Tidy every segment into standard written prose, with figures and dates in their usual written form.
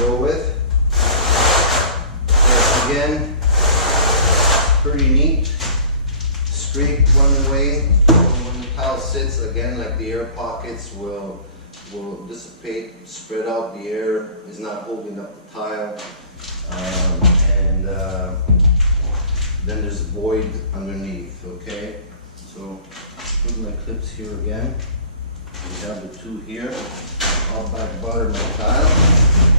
go with. So again, pretty neat. Straight one way. When the tile sits, again, like the air pockets will dissipate, spread out. The air is not holding up the tile, and then there's a void underneath. Okay, so put my clips here again. We have the two here. I'll back butter my tile.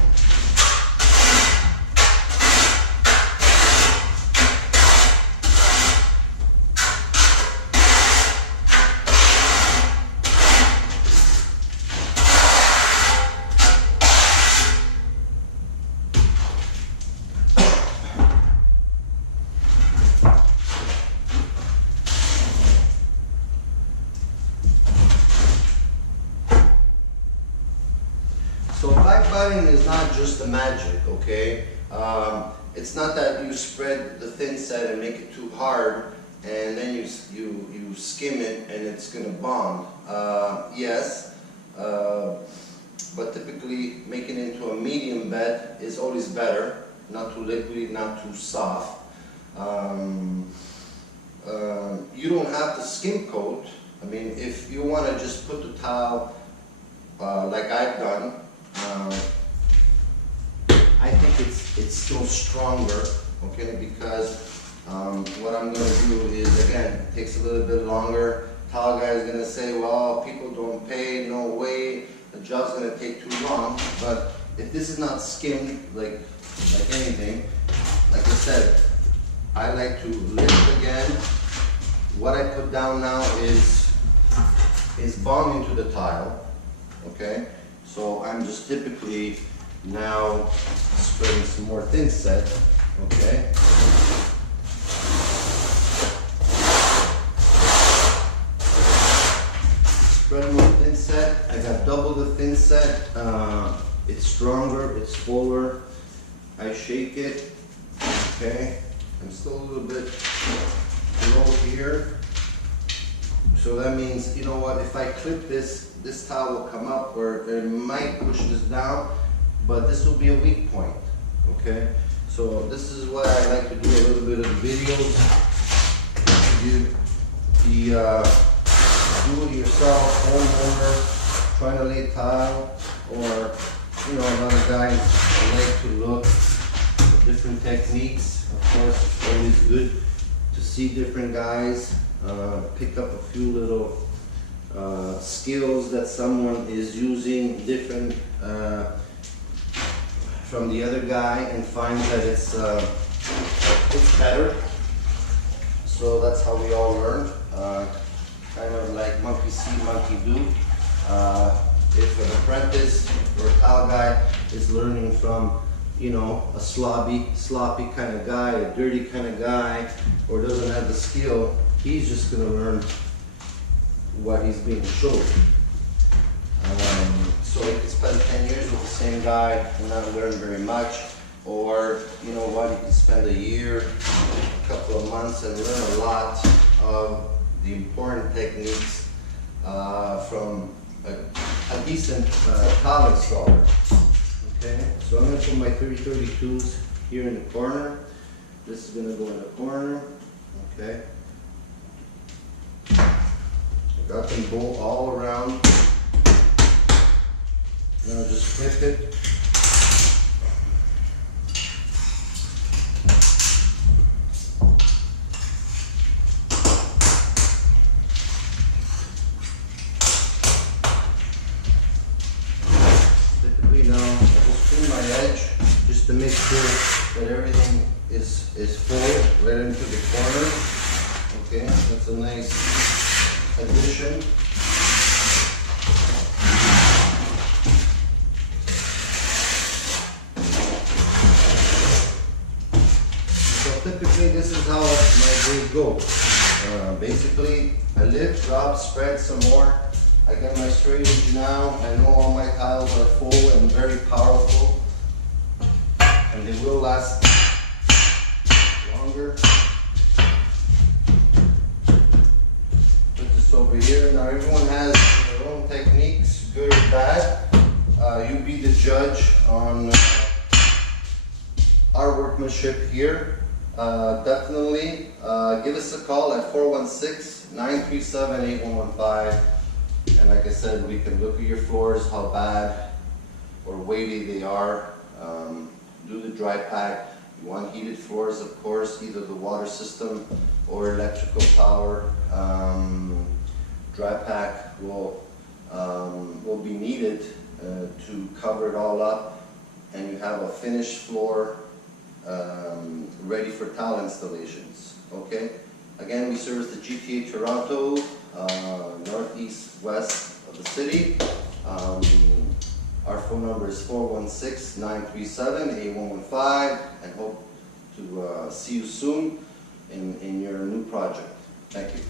So backbutting is not just the magic, okay? It's not that you spread the thin set and make it too hard and then you skim it and it's gonna bond. Yes, but typically making it into a medium bed is always better. Not too liquidy, not too soft. You don't have to skim coat. I mean, if you wanna just put the tile like I've done, I think it's still stronger, okay, because what I'm going to do is, again, it takes a little bit longer. Tile guy is going to say, well, people don't pay, no way, the job's going to take too long. But if this is not skimmed like anything, like I said, I like to lift again. What I put down now is bonding to the tile, okay? So I'm just typically now spreading some more thin set, okay? Spread more thin set. I got double the thin set. It's stronger, it's fuller. I shake it, okay? I'm still a little bit low here. So that means, you know what, if I clip this tile will come up, or it might push this down, but this will be a weak point, okay? So this is what I like to do a little bit of the videos. The do-it-yourself homeowner trying to lay tile, or you know, another guy like to look at different techniques. Of course, it's always good to see different guys, pick up a few little skills that someone is using different from the other guy, and find that it's better. So that's how we all learn. Kind of like monkey see, monkey do. If an apprentice or a tile guy is learning from, you know, a sloppy kind of guy, a dirty kind of guy, or doesn't have the skill, he's just going to learn what he's being shown. So you can spend 10 years with the same guy and not learn very much, or you know what, you can spend a year, a couple of months and learn a lot of the important techniques from a decent tile installer. Okay, so I'm going to put my 30-32s here in the corner. This is going to go in the corner. Okay. I got them both all around. Now just flip it. Typically now I just trim my edge just to make sure that everything is full right into the corner. Okay, that's a nice addition. Typically, this is how my day goes. Basically, I lift, drop, spread some more. I got my straight edge now. I know all my tiles are full and very powerful, and they will last longer. Put this over here. Now everyone has their own techniques, good or bad. You be the judge on our workmanship here, definitely give us a call at 416-937-8115. And like I said, we can look at your floors, how bad or weighty they are. Do the dry pack. You want heated floors, of course, either the water system or electrical power. Dry pack will be needed to cover it all up, and you have a finished floor ready for tile installations. Okay. Again, we service the GTA Toronto, northeast west of the city. Our phone number is 416-937-8115, and hope to see you soon in your new project. Thank you.